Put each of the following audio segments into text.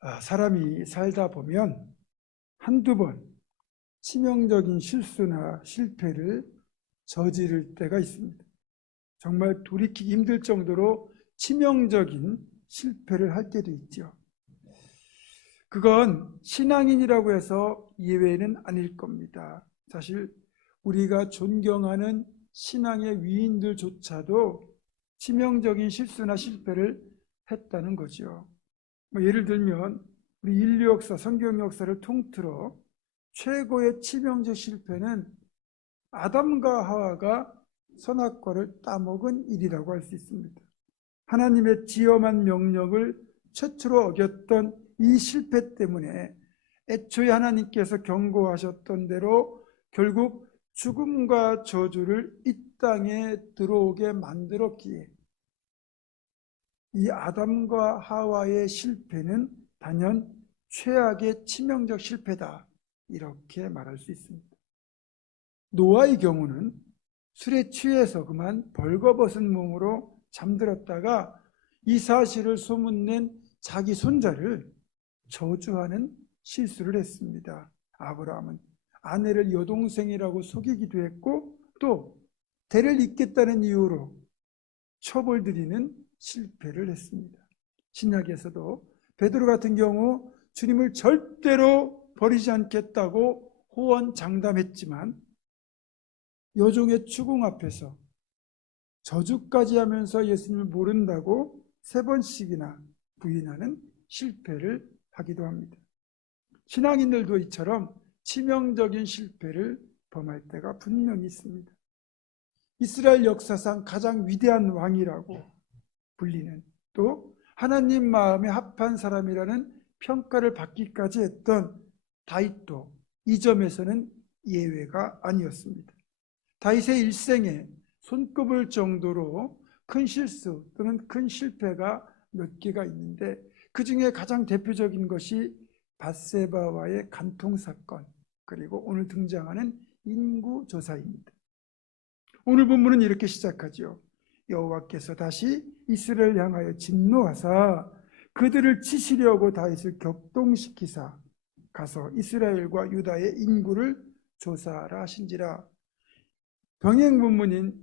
아, 사람이 살다 보면 한두 번 치명적인 실수나 실패를 저지를 때가 있습니다. 정말 돌이키기 힘들 정도로 치명적인 실패를 할 때도 있죠. 그건 신앙인이라고 해서 예외는 아닐 겁니다. 사실 우리가 존경하는 신앙의 위인들조차도 치명적인 실수나 실패를 했다는 거죠. 뭐 예를 들면 우리 인류 역사, 성경 역사를 통틀어 최고의 치명적 실패는 아담과 하와가 선악과를 따먹은 일이라고 할 수 있습니다. 하나님의 지엄한 명령을 최초로 어겼던 이 실패 때문에 애초에 하나님께서 경고하셨던 대로 결국 죽음과 저주를 이 땅에 들어오게 만들었기에 이 아담과 하와의 실패는 단연 최악의 치명적 실패다. 이렇게 말할 수 있습니다. 노아의 경우는 술에 취해서 그만 벌거벗은 몸으로 잠들었다가 이 사실을 소문낸 자기 손자를 저주하는 실수를 했습니다. 아브라함은 아내를 여동생이라고 속이기도 했고 또 대를 잇겠다는 이유로 처벌드리는 실패를 했습니다. 신약에서도 베드로 같은 경우 주님을 절대로 버리지 않겠다고 호언 장담했지만 여종의 추궁 앞에서 저주까지 하면서 예수님을 모른다고 세 번씩이나 부인하는 실패를 하기도 합니다. 신앙인들도 이처럼 치명적인 실패를 범할 때가 분명히 있습니다. 이스라엘 역사상 가장 위대한 왕이라고 불리는 또 하나님 마음에 합한 사람이라는 평가를 받기까지 했던 다윗도 이 점에서는 예외가 아니었습니다. 다윗의 일생에 손꼽을 정도로 큰 실수 또는 큰 실패가 몇 개가 있는데 그 중에 가장 대표적인 것이 바세바와의 간통 사건 그리고 오늘 등장하는 인구 조사입니다. 오늘 본문은 이렇게 시작하죠. 여호와께서 다시 이스라엘 향하여 진노하사 그들을 치시려고 다윗을 격동시키사 가서 이스라엘과 유다의 인구를 조사하라 하신지라 병행 본문인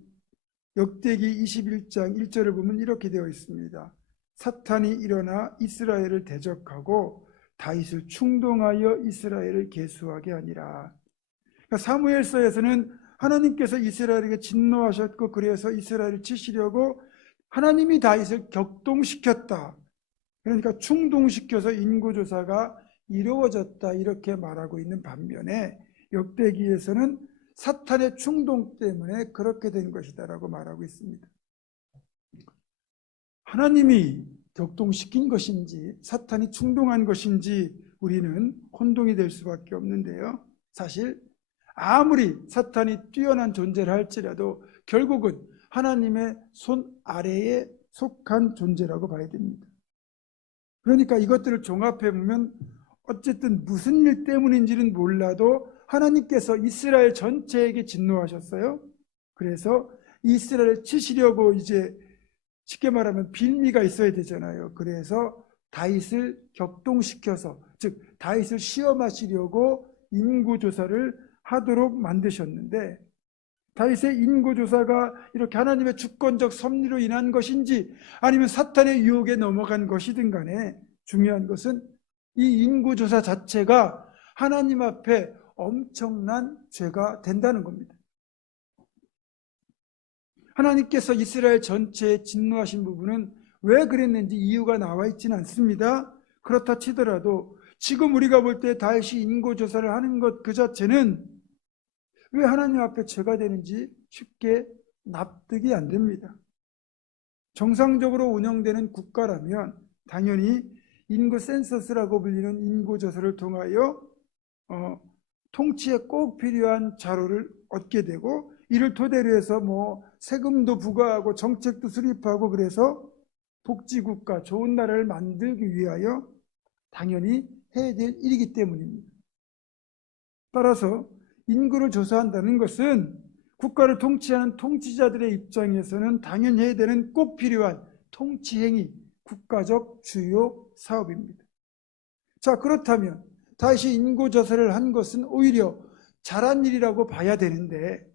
역대기 21장 1절을 보면 이렇게 되어 있습니다. 사탄이 일어나 이스라엘을 대적하고 다윗을 충동하여 이스라엘을 계수하게 하니라. 그러니까 사무엘서에서는 하나님께서 이스라엘에게 진노하셨고 그래서 이스라엘을 치시려고 하나님이 다윗을 격동시켰다. 그러니까 충동시켜서 인구조사가 이루어졌다 이렇게 말하고 있는 반면에 역대기에서는 사탄의 충동 때문에 그렇게 된 것이다라고 말하고 있습니다. 하나님이 격동시킨 것인지 사탄이 충동한 것인지 우리는 혼동이 될 수밖에 없는데요. 사실 아무리 사탄이 뛰어난 존재를 할지라도 결국은 하나님의 손 아래에 속한 존재라고 봐야 됩니다. 그러니까 이것들을 종합해 보면 어쨌든 무슨 일 때문인지는 몰라도 하나님께서 이스라엘 전체에게 진노하셨어요. 그래서 이스라엘을 치시려고 이제 쉽게 말하면 빌미가 있어야 되잖아요. 그래서 다윗을 격동시켜서 즉 다윗을 시험하시려고 인구 조사를 하도록 만드셨는데 다윗의 인구 조사가 이렇게 하나님의 주권적 섭리로 인한 것인지 아니면 사탄의 유혹에 넘어간 것이든 간에 중요한 것은 이 인구 조사 자체가 하나님 앞에 엄청난 죄가 된다는 겁니다. 하나님께서 이스라엘 전체에 진노하신 부분은 왜 그랬는지 이유가 나와 있지는 않습니다. 그렇다 치더라도 지금 우리가 볼 때 다시 인구 조사를 하는 것 그 자체는 왜 하나님 앞에 죄가 되는지 쉽게 납득이 안 됩니다. 정상적으로 운영되는 국가라면 당연히 인구 센서스라고 불리는 인구 조사를 통하여 어, 통치에 꼭 필요한 자료를 얻게 되고 이를 토대로 해서 뭐 세금도 부과하고 정책도 수립하고 그래서 복지국가 좋은 나라를 만들기 위하여 당연히 해야 될 일이기 때문입니다. 따라서 인구를 조사한다는 것은 국가를 통치하는 통치자들의 입장에서는 당연히 해야 되는 꼭 필요한 통치 행위, 국가적 주요 사업입니다. 자, 그렇다면 다시 인구 조사를 한 것은 오히려 잘한 일이라고 봐야 되는데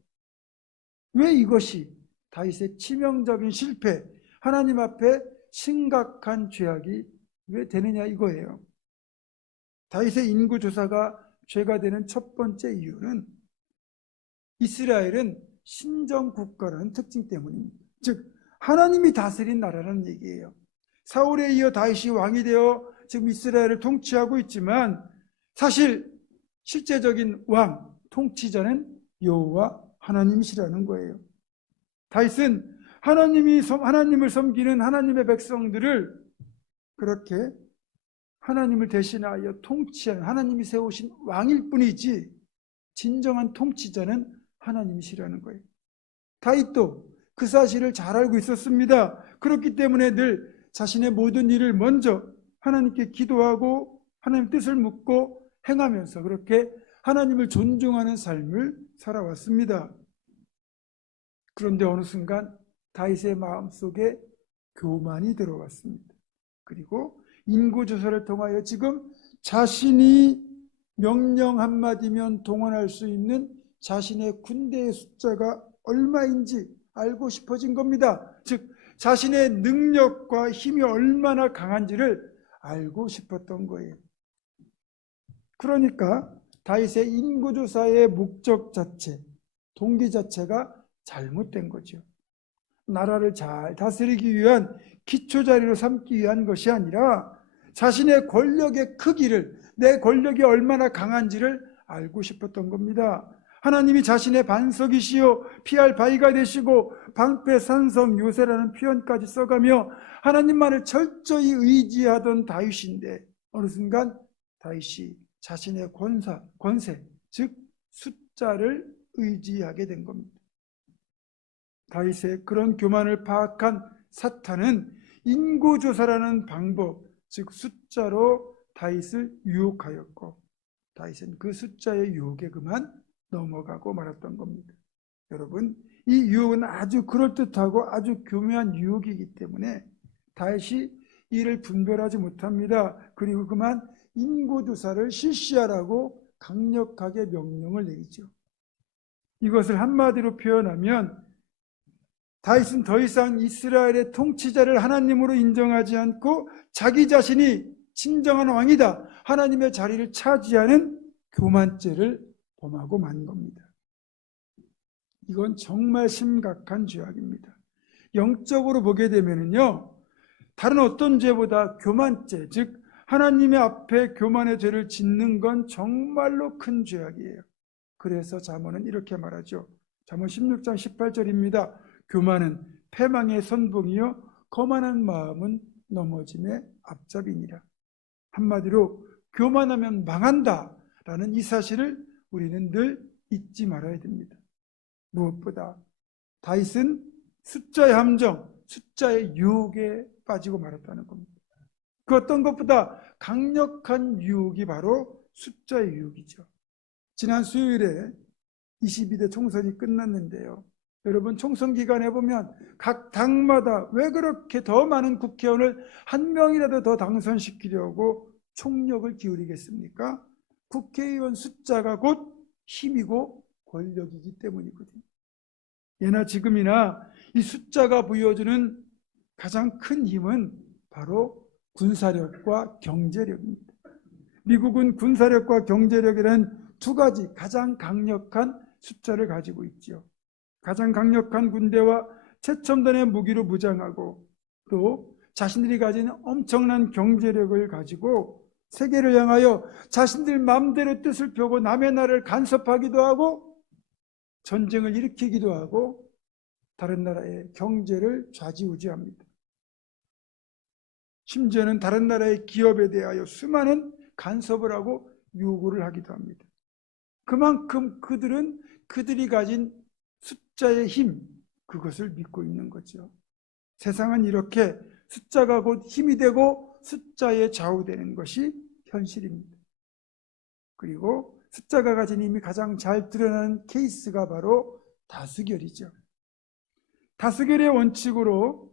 왜 이것이 다윗의 치명적인 실패, 하나님 앞에 심각한 죄악이 왜 되느냐 이거예요. 다윗의 인구 조사가 죄가 되는 첫 번째 이유는 이스라엘은 신정 국가라는 특징 때문입니다. 즉 하나님이 다스린 나라라는 얘기예요. 사울에 이어 다윗이 왕이 되어 지금 이스라엘을 통치하고 있지만 사실 실제적인 왕 통치자는 여호와 하나님이시라는 거예요. 다윗은 하나님이 섬- 하나님을 섬기는 하나님의 백성들을 그렇게 하나님을 대신하여 통치하는 하나님이 세우신 왕일 뿐이지 진정한 통치자는 하나님이시라는 거예요. 다윗도 그 사실을 잘 알고 있었습니다. 그렇기 때문에 늘 자신의 모든 일을 먼저 하나님께 기도하고 하나님 뜻을 묻고 행하면서 그렇게 하나님을 존중하는 삶을 살아왔습니다. 그런데 어느 순간 다윗의 마음속에 교만이 들어왔습니다. 그리고 인구 조사를 통하여 지금 자신이 명령 한마디면 동원할 수 있는 자신의 군대의 숫자가 얼마인지 알고 싶어진 겁니다. 즉, 자신의 능력과 힘이 얼마나 강한지를 알고 싶었던 거예요. 그러니까 다윗의 인구조사의 목적 자체, 동기 자체가 잘못된 거죠. 나라를 잘 다스리기 위한 기초 자리로 삼기 위한 것이 아니라 자신의 권력의 크기를 내 권력이 얼마나 강한지를 알고 싶었던 겁니다. 하나님이 자신의 반석이시요 피할 바위가 되시고 방패 산성 요새라는 표현까지 써가며 하나님만을 철저히 의지하던 다윗인데 어느 순간 다윗이 자신의 권사, 권세, 즉 숫자를 의지하게 된 겁니다. 다윗의 그런 교만을 파악한 사탄은 인구조사라는 방법, 즉 숫자로 다윗을 유혹하였고 다윗은 그 숫자의 유혹에 그만 넘어가고 말았던 겁니다. 여러분, 이 유혹은 아주 그럴듯하고 아주 교묘한 유혹이기 때문에 다윗이 이를 분별하지 못합니다. 그리고 그만 인구조사를 실시하라고 강력하게 명령을 내리죠. 이것을 한마디로 표현하면 다윗은 더 이상 이스라엘의 통치자를 하나님으로 인정하지 않고 자기 자신이 진정한 왕이다. 하나님의 자리를 차지하는 교만죄를 범하고 만 겁니다. 이건 정말 심각한 죄악입니다. 영적으로 보게 되면요. 다른 어떤 죄보다 교만죄, 즉 하나님의 앞에 교만의 죄를 짓는 건 정말로 큰 죄악이에요. 그래서 잠언은 이렇게 말하죠. 잠언 16장 18절입니다. 교만은 패망의 선봉이요 거만한 마음은 넘어짐의 앞잡이니라. 한마디로 교만하면 망한다라는 이 사실을 우리는 늘 잊지 말아야 됩니다. 무엇보다 다윗은 숫자의 함정, 숫자의 유혹에 빠지고 말았다는 겁니다. 그 어떤 것보다 강력한 유혹이 바로 숫자의 유혹이죠. 지난 수요일에 22대 총선이 끝났는데요. 여러분 총선 기간에 보면 각 당마다 왜 그렇게 더 많은 국회의원을 한 명이라도 더 당선시키려고 총력을 기울이겠습니까? 국회의원 숫자가 곧 힘이고 권력이기 때문이거든요. 예나 지금이나 이 숫자가 부여주는 가장 큰 힘은 바로 군사력과 경제력입니다. 미국은 군사력과 경제력이라는 두 가지 가장 강력한 숫자를 가지고 있죠. 가장 강력한 군대와 최첨단의 무기로 무장하고 또 자신들이 가진 엄청난 경제력을 가지고 세계를 향하여 자신들 마음대로 뜻을 펴고 남의 나라를 간섭하기도 하고 전쟁을 일으키기도 하고 다른 나라의 경제를 좌지우지합니다. 심지어는 다른 나라의 기업에 대하여 수많은 간섭을 하고 요구를 하기도 합니다. 그만큼 그들은 그들이 가진 숫자의 힘, 그것을 믿고 있는 거죠. 세상은 이렇게 숫자가 곧 힘이 되고 숫자에 좌우되는 것이 현실입니다. 그리고 숫자가 가진 힘이 가장 잘 드러나는 케이스가 바로 다수결이죠. 다수결의 원칙으로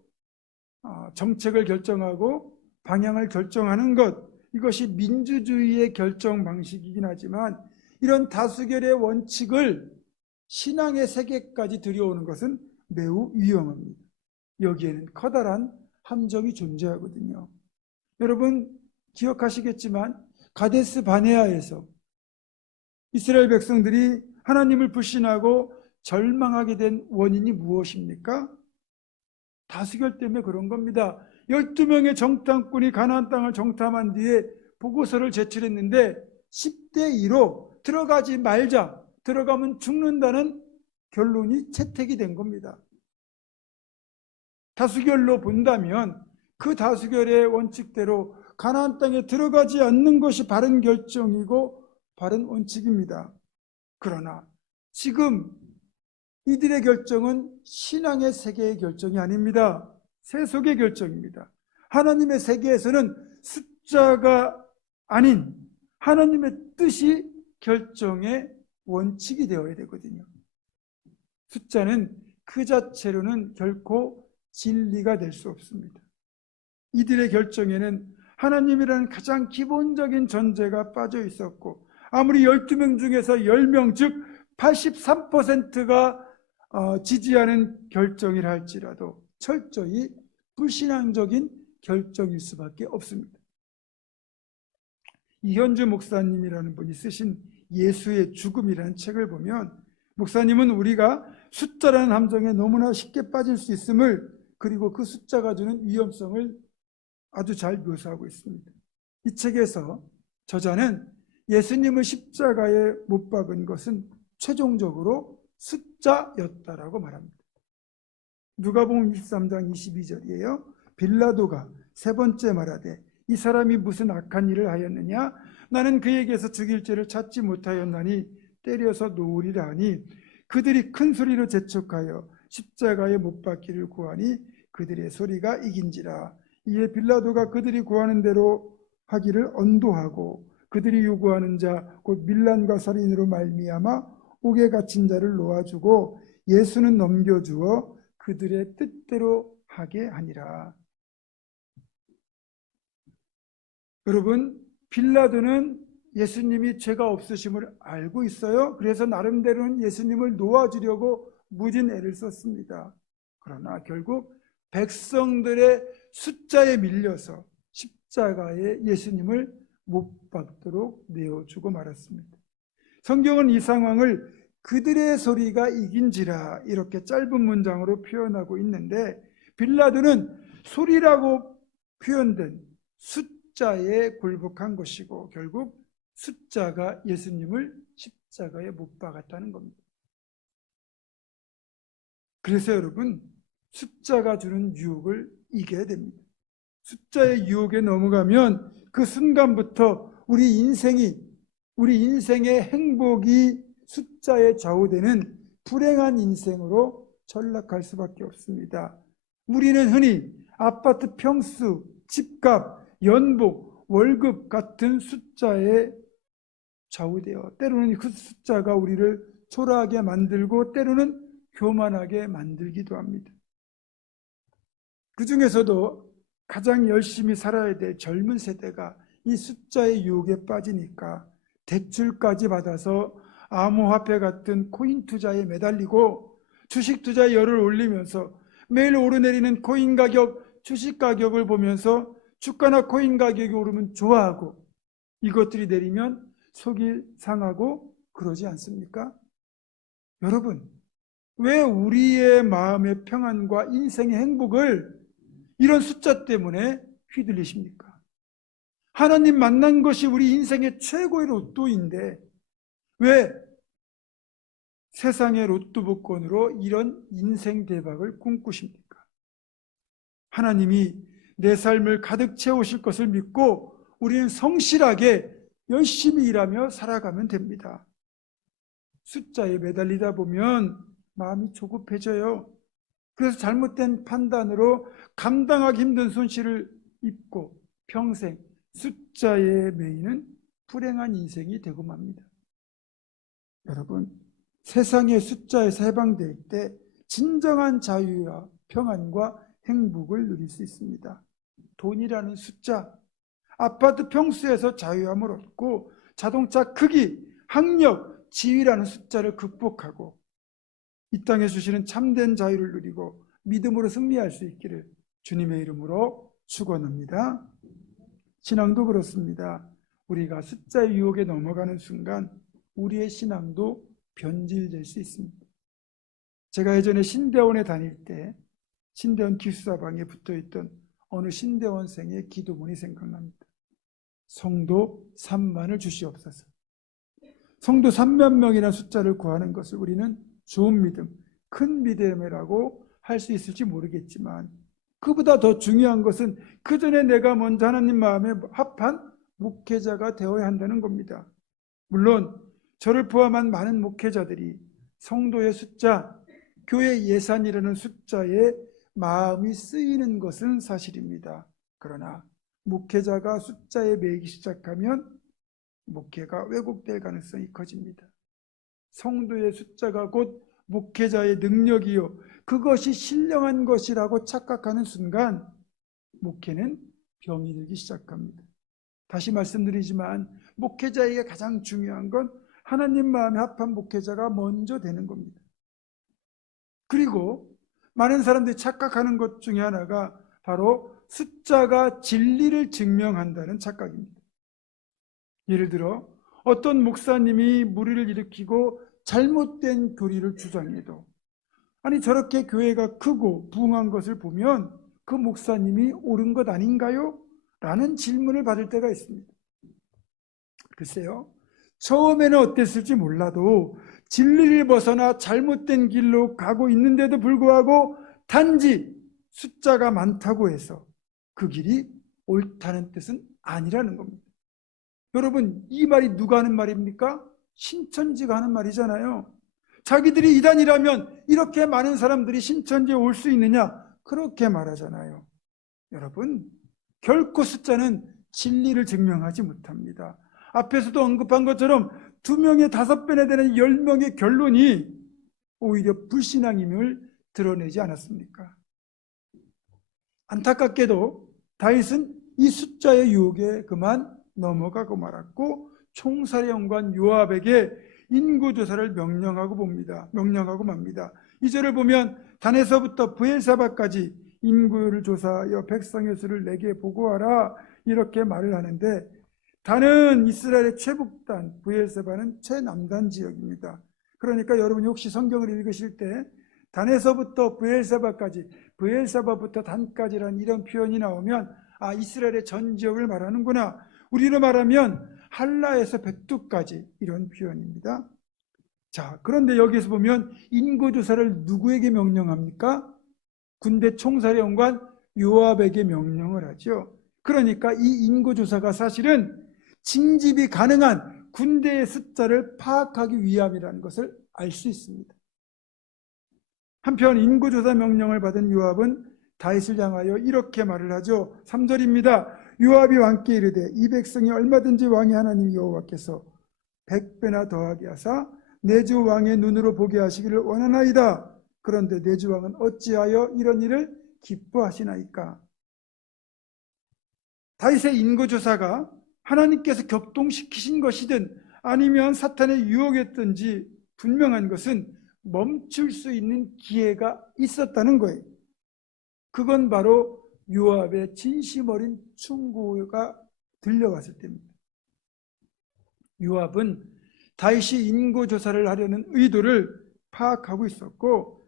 어, 정책을 결정하고 방향을 결정하는 것, 이것이 민주주의의 결정 방식이긴 하지만 이런 다수결의 원칙을 신앙의 세계까지 들여오는 것은 매우 위험합니다. 여기에는 커다란 함정이 존재하거든요. 여러분 기억하시겠지만 가데스 바네아에서 이스라엘 백성들이 하나님을 불신하고 절망하게 된 원인이 무엇입니까? 다수결 때문에 그런 겁니다. 12명의 정탐꾼이 가나안 땅을 정탐한 뒤에 보고서를 제출했는데 10대 2로 들어가지 말자. 들어가면 죽는다는 결론이 채택이 된 겁니다. 다수결로 본다면 그 다수결의 원칙대로 가나안 땅에 들어가지 않는 것이 바른 결정이고 바른 원칙입니다. 그러나 지금 이들의 결정은 신앙의 세계의 결정이 아닙니다. 세속의 결정입니다. 하나님의 세계에서는 숫자가 아닌 하나님의 뜻이 결정의 원칙이 되어야 되거든요. 숫자는 그 자체로는 결코 진리가 될 수 없습니다. 이들의 결정에는 하나님이라는 가장 기본적인 전제가 빠져 있었고 아무리 12명 중에서 10명 즉 83%가 어, 지지하는 결정이라 할지라도 철저히 불신앙적인 결정일 수밖에 없습니다. 이현주 목사님이라는 분이 쓰신 예수의 죽음이라는 책을 보면 목사님은 우리가 숫자라는 함정에 너무나 쉽게 빠질 수 있음을 그리고 그 숫자가 주는 위험성을 아주 잘 묘사하고 있습니다. 이 책에서 저자는 예수님을 십자가에 못 박은 것은 최종적으로 숫자였다라고 말합니다. 누가복음 23장 22절이에요. 빌라도가 세 번째 말하되 이 사람이 무슨 악한 일을 하였느냐? 나는 그에게서 죽일 죄를 찾지 못하였나니 때려서 놓으리라 하니 그들이 큰 소리로 재촉하여 십자가에 못 박기를 구하니 그들의 소리가 이긴지라 이에 빌라도가 그들이 구하는 대로 하기를 언도하고 그들이 요구하는 자 곧 밀란과 살인으로 말미암아 옥에 갇힌 자를 놓아주고 예수는 넘겨주어 그들의 뜻대로 하게 하니라. 여러분, 빌라도는 예수님이 죄가 없으심을 알고 있어요. 그래서 나름대로는 예수님을 놓아주려고 무진 애를 썼습니다. 그러나 결국 백성들의 숫자에 밀려서 십자가에 예수님을 못 박도록 내어주고 말았습니다. 성경은 이 상황을 그들의 소리가 이긴지라 이렇게 짧은 문장으로 표현하고 있는데 빌라도는 소리라고 표현된 숫자에 굴복한 것이고 결국 숫자가 예수님을 십자가에 못 박았다는 겁니다. 그래서 여러분 숫자가 주는 유혹을 이겨야 됩니다. 숫자의 유혹에 넘어가면 그 순간부터 우리 인생이 우리 인생의 행복이 숫자에 좌우되는 불행한 인생으로 전락할 수밖에 없습니다. 우리는 흔히 아파트 평수, 집값, 연봉, 월급 같은 숫자에 좌우되어 때로는 그 숫자가 우리를 초라하게 만들고 때로는 교만하게 만들기도 합니다. 그 중에서도 가장 열심히 살아야 될 젊은 세대가 이 숫자의 유혹에 빠지니까 대출까지 받아서 암호화폐 같은 코인 투자에 매달리고 주식 투자에 열을 올리면서 매일 오르내리는 코인 가격, 주식 가격을 보면서 주가나 코인 가격이 오르면 좋아하고 이것들이 내리면 속이 상하고 그러지 않습니까? 여러분, 왜 우리의 마음의 평안과 인생의 행복을 이런 숫자 때문에 휘둘리십니까? 하나님 만난 것이 우리 인생의 최고의 로또인데 왜 세상의 로또 복권으로 이런 인생 대박을 꿈꾸십니까? 하나님이 내 삶을 가득 채우실 것을 믿고 우리는 성실하게 열심히 일하며 살아가면 됩니다. 숫자에 매달리다 보면 마음이 조급해져요. 그래서 잘못된 판단으로 감당하기 힘든 손실을 입고 평생 숫자에 매이는 불행한 인생이 되고 맙니다. 여러분, 세상의 숫자에서 해방될 때 진정한 자유와 평안과 행복을 누릴 수 있습니다. 돈이라는 숫자, 아파트 평수에서 자유함을 얻고 자동차 크기, 학력, 지위라는 숫자를 극복하고 이 땅에 주시는 참된 자유를 누리고 믿음으로 승리할 수 있기를 주님의 이름으로 축원합니다. 신앙도 그렇습니다. 우리가 숫자의 유혹에 넘어가는 순간 우리의 신앙도 변질될 수 있습니다. 제가 예전에 신대원에 다닐 때 신대원 기숙사방에 붙어 있던 어느 신대원생의 기도문이 생각납니다. 성도 3만을 주시옵소서. 성도 3만 명이라는 숫자를 구하는 것을 우리는 좋은 믿음, 큰 믿음이라고 할 수 있을지 모르겠지만 그보다 더 중요한 것은 그 전에 내가 먼저 하나님 마음에 합한 목회자가 되어야 한다는 겁니다. 물론 저를 포함한 많은 목회자들이 성도의 숫자, 교회 예산이라는 숫자에 마음이 쓰이는 것은 사실입니다. 그러나 목회자가 숫자에 매이기 시작하면 목회가 왜곡될 가능성이 커집니다. 성도의 숫자가 곧 목회자의 능력이요. 그것이 신령한 것이라고 착각하는 순간 목회는 병이 들기 시작합니다. 다시 말씀드리지만 목회자에게 가장 중요한 건 하나님 마음에 합한 목회자가 먼저 되는 겁니다. 그리고 많은 사람들이 착각하는 것 중에 하나가 바로 숫자가 진리를 증명한다는 착각입니다. 예를 들어 어떤 목사님이 무리를 일으키고 잘못된 교리를 주장해도 아니 저렇게 교회가 크고 부흥한 것을 보면 그 목사님이 옳은 것 아닌가요? 라는 질문을 받을 때가 있습니다. 글쎄요. 처음에는 어땠을지 몰라도 진리를 벗어나 잘못된 길로 가고 있는데도 불구하고 단지 숫자가 많다고 해서 그 길이 옳다는 뜻은 아니라는 겁니다. 여러분, 이 말이 누가 하는 말입니까? 신천지가 하는 말이잖아요. 자기들이 이단이라면 이렇게 많은 사람들이 신천지에 올 수 있느냐? 그렇게 말하잖아요. 여러분, 결코 숫자는 진리를 증명하지 못합니다. 앞에서도 언급한 것처럼 두 명의 다섯 배나 되는 열 명의 결론이 오히려 불신앙임을 드러내지 않았습니까? 안타깝게도 다윗은 이 숫자의 유혹에 그만 넘어가고 말았고 총사령관 요압에게 인구 조사를 명령하고 봅니다. 명령하고 맙니다. 이 절을 보면 단에서부터 부엘사바까지 인구를 조사하여 백성의 수를 내게 보고하라 이렇게 말을 하는데 단은 이스라엘의 최북단, 부엘세바는 최남단 지역입니다. 그러니까 여러분이 혹시 성경을 읽으실 때 단에서부터 부엘세바까지, 부엘세바부터 단까지라는 이런 표현이 나오면 아 이스라엘의 전 지역을 말하는구나. 우리로 말하면 한라에서 백두까지 이런 표현입니다. 자, 그런데 여기서 보면 인구 조사를 누구에게 명령합니까? 군대 총사령관 요압에게 명령을 하죠. 그러니까 이 인구 조사가 사실은 징집이 가능한 군대의 숫자를 파악하기 위함이라는 것을 알 수 있습니다. 한편 인구조사 명령을 받은 요압은 다윗을 향하여 이렇게 말을 하죠. 3절입니다. 요압이 왕께 이르되 이 백성이 얼마든지 왕의 하나님 여호와께서 백배나 더하게 하사 내주 왕의 눈으로 보게 하시기를 원하나이다. 그런데 내주 왕은 어찌하여 이런 일을 기뻐하시나이까? 다윗의 인구 조사가 하나님께서 격동시키신 것이든 아니면 사탄의 유혹이었든지 분명한 것은 멈출 수 있는 기회가 있었다는 거예요. 그건 바로 요압의 진심 어린 충고가 들려왔을 때입니다. 요압은 다윗이 인구 조사를 하려는 의도를 파악하고 있었고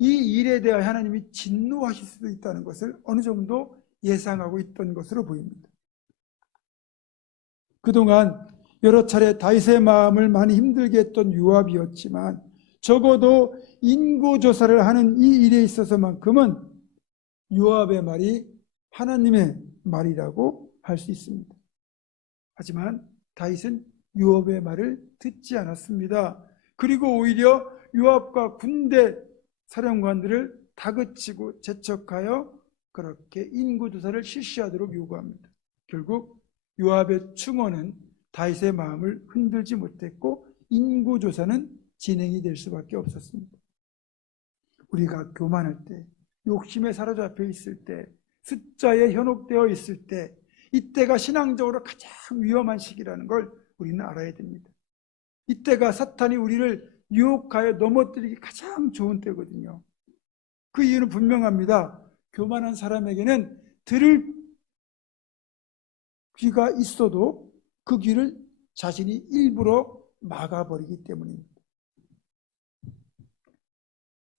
이 일에 대하여 하나님이 진노하실 수도 있다는 것을 어느 정도 예상하고 있던 것으로 보입니다. 그동안 여러 차례 다윗의 마음을 많이 힘들게 했던 요압이었지만 적어도 인구 조사를 하는 이 일에 있어서만큼은 요압의 말이 하나님의 말이라고 할 수 있습니다. 하지만 다윗은 요압의 말을 듣지 않았습니다. 그리고 오히려 요압과 군대 사령관들을 다그치고 재촉하여 그렇게 인구 조사를 실시하도록 요구합니다. 결국 요압의 충원은 다윗의 마음을 흔들지 못했고 인구 조사는 진행이 될 수밖에 없었습니다. 우리가 교만할 때, 욕심에 사로잡혀 있을 때, 숫자에 현혹되어 있을 때, 이때가 신앙적으로 가장 위험한 시기라는 걸 우리는 알아야 됩니다. 이때가 사탄이 우리를 유혹하여 넘어뜨리기 가장 좋은 때거든요. 그 이유는 분명합니다. 교만한 사람에게는 들을 귀가 있어도 그 귀를 자신이 일부러 막아버리기 때문입니다.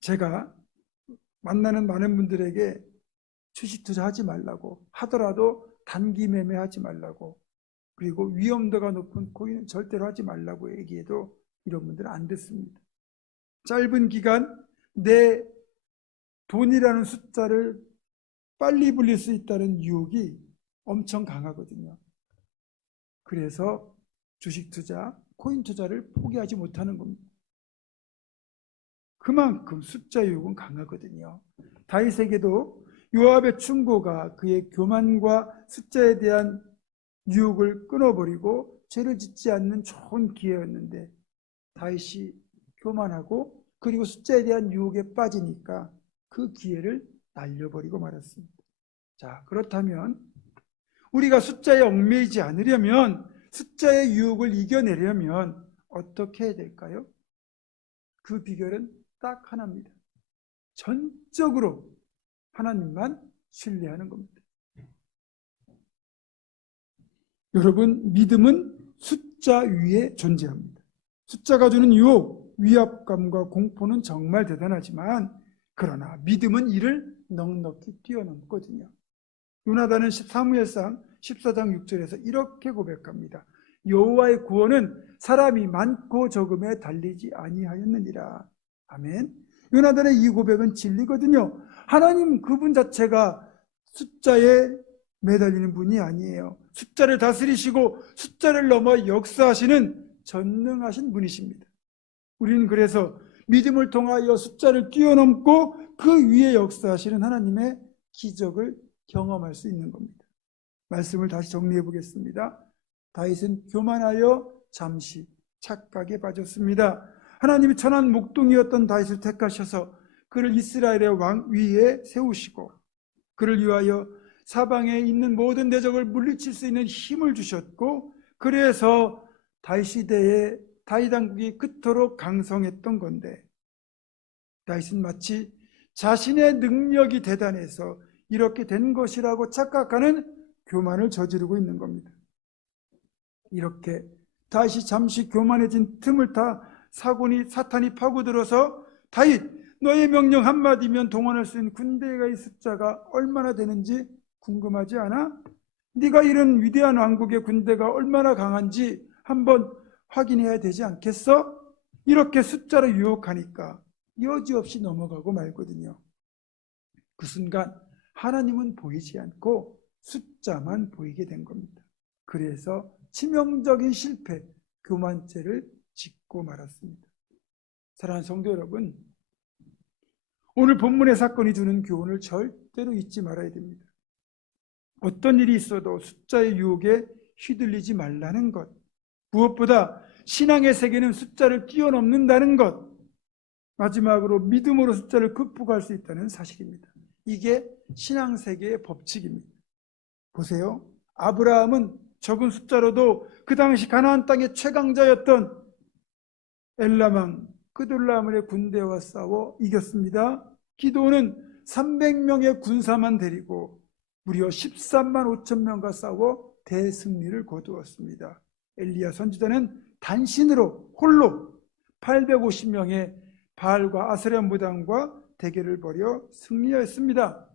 제가 만나는 많은 분들에게 주식 투자하지 말라고 하더라도 단기 매매하지 말라고 그리고 위험도가 높은 코인은 절대로 하지 말라고 얘기해도 이런 분들은 안 듣습니다. 짧은 기간 내 돈이라는 숫자를 빨리 불릴 수 있다는 유혹이 엄청 강하거든요. 그래서 주식 투자, 코인 투자를 포기하지 못하는 겁니다. 그만큼 숫자 유혹은 강하거든요. 다윗에게도 요압의 충고가 그의 교만과 숫자에 대한 유혹을 끊어버리고 죄를 짓지 않는 좋은 기회였는데 다윗이 교만하고 그리고 숫자에 대한 유혹에 빠지니까 그 기회를 날려버리고 말았습니다. 자, 그렇다면 우리가 숫자에 얽매이지 않으려면 숫자의 유혹을 이겨내려면 어떻게 해야 될까요? 그 비결은 딱 하나입니다. 전적으로 하나님만 신뢰하는 겁니다. 여러분, 믿음은 숫자 위에 존재합니다. 숫자가 주는 유혹, 위압감과 공포는 정말 대단하지만 그러나 믿음은 이를 넉넉히 뛰어넘거든요. 요나단은 사무엘상 14장 6절에서 이렇게 고백합니다. 여호와의 구원은 사람이 많고 적음에 달리지 아니하였느니라. 아멘. 요나단의 이 고백은 진리거든요. 하나님 그분 자체가 숫자에 매달리는 분이 아니에요. 숫자를 다스리시고 숫자를 넘어 역사하시는 전능하신 분이십니다. 우리는 그래서 믿음을 통하여 숫자를 뛰어넘고 그 위에 역사하시는 하나님의 기적을 경험할 수 있는 겁니다. 말씀을 다시 정리해 보겠습니다. 다윗은 교만하여 잠시 착각에 빠졌습니다. 하나님이 천한 목동이었던 다윗을 택하셔서 그를 이스라엘의 왕 위에 세우시고 그를 위하여 사방에 있는 모든 대적을 물리칠 수 있는 힘을 주셨고 그래서 다윗 시대에 다윗 왕국이 그토록 강성했던 건데 다윗은 마치 자신의 능력이 대단해서 이렇게 된 것이라고 착각하는 교만을 저지르고 있는 겁니다. 이렇게 다시 잠시 교만해진 틈을 타 사곤이 사탄이 파고들어서 다윗 너의 명령 한마디면 동원할 수 있는 군대의 숫자가 얼마나 되는지 궁금하지 않아? 네가 이런 위대한 왕국의 군대가 얼마나 강한지 한번 확인해야 되지 않겠어? 이렇게 숫자로 유혹하니까 여지없이 넘어가고 말거든요. 그 순간 하나님은 보이지 않고 숫자만 보이게 된 겁니다. 그래서 치명적인 실패, 교만죄를 짓고 말았습니다. 사랑하는 성도 여러분, 오늘 본문의 사건이 주는 교훈을 절대로 잊지 말아야 됩니다. 어떤 일이 있어도 숫자의 유혹에 휘둘리지 말라는 것. 무엇보다 신앙의 세계는 숫자를 뛰어넘는다는 것. 마지막으로 믿음으로 숫자를 극복할 수 있다는 사실입니다. 이게 신앙 세계의 법칙입니다. 보세요. 아브라함은 적은 숫자로도 그 당시 가나안 땅의 최강자였던 엘라망 그돌라물의 군대와 싸워 이겼습니다. 기도는 300명의 군사만 데리고 무려 13만 5천 명과 싸워 대승리를 거두었습니다. 엘리야 선지자는 단신으로 홀로 850명의 바알과 아스레 무당과 대결을 벌여 승리하였습니다.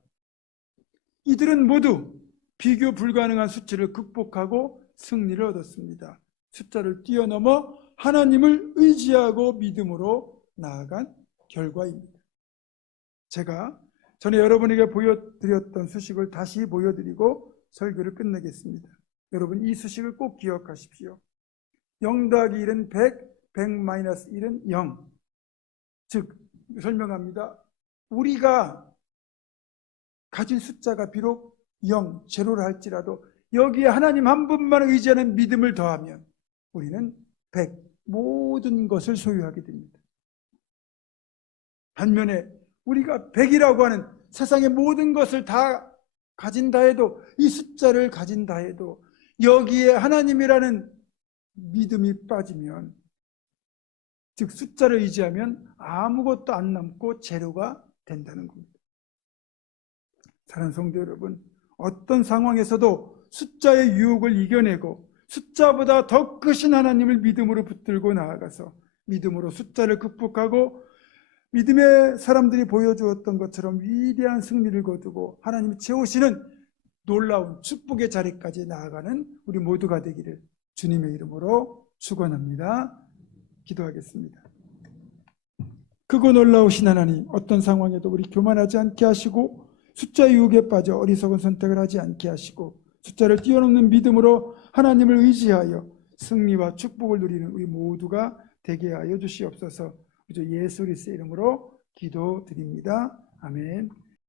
이들은 모두 비교 불가능한 수치를 극복하고 승리를 얻었습니다. 숫자를 뛰어넘어 하나님을 의지하고 믿음으로 나아간 결과입니다. 제가 전에 여러분에게 보여드렸던 수식을 다시 보여드리고 설교를 끝내겠습니다. 여러분 이 수식을 꼭 기억하십시오. 0 더하기 1은 100, 100 마이너스 1은 0. 즉 설명합니다. 우리가 가진 숫자가 비록 0, 제로를 할지라도 여기에 하나님 한 분만 의지하는 믿음을 더하면 우리는 100, 모든 것을 소유하게 됩니다. 반면에 우리가 100이라고 하는 세상의 모든 것을 다 가진다 해도 이 숫자를 가진다 해도 여기에 하나님이라는 믿음이 빠지면 즉 숫자를 의지하면 아무것도 안 남고 재료가 된다는 겁니다. 사랑하는 성도 여러분, 어떤 상황에서도 숫자의 유혹을 이겨내고 숫자보다 더 크신 하나님을 믿음으로 붙들고 나아가서 믿음으로 숫자를 극복하고 믿음의 사람들이 보여주었던 것처럼 위대한 승리를 거두고 하나님이 채우시는 놀라운 축복의 자리까지 나아가는 우리 모두가 되기를 주님의 이름으로 축원합니다. 기도하겠습니다. 크고 놀라우신 하나님 어떤 상황에도 우리 교만하지 않게 하시고 숫자 유혹에 빠져 어리석은 선택을 하지 않게 하시고 숫자를 뛰어넘는 믿음으로 하나님을 의지하여 승리와 축복을 누리는 우리 모두가 되게 하여 주시옵소서. 예수 그리스도의 이름으로 기도드립니다. 아멘.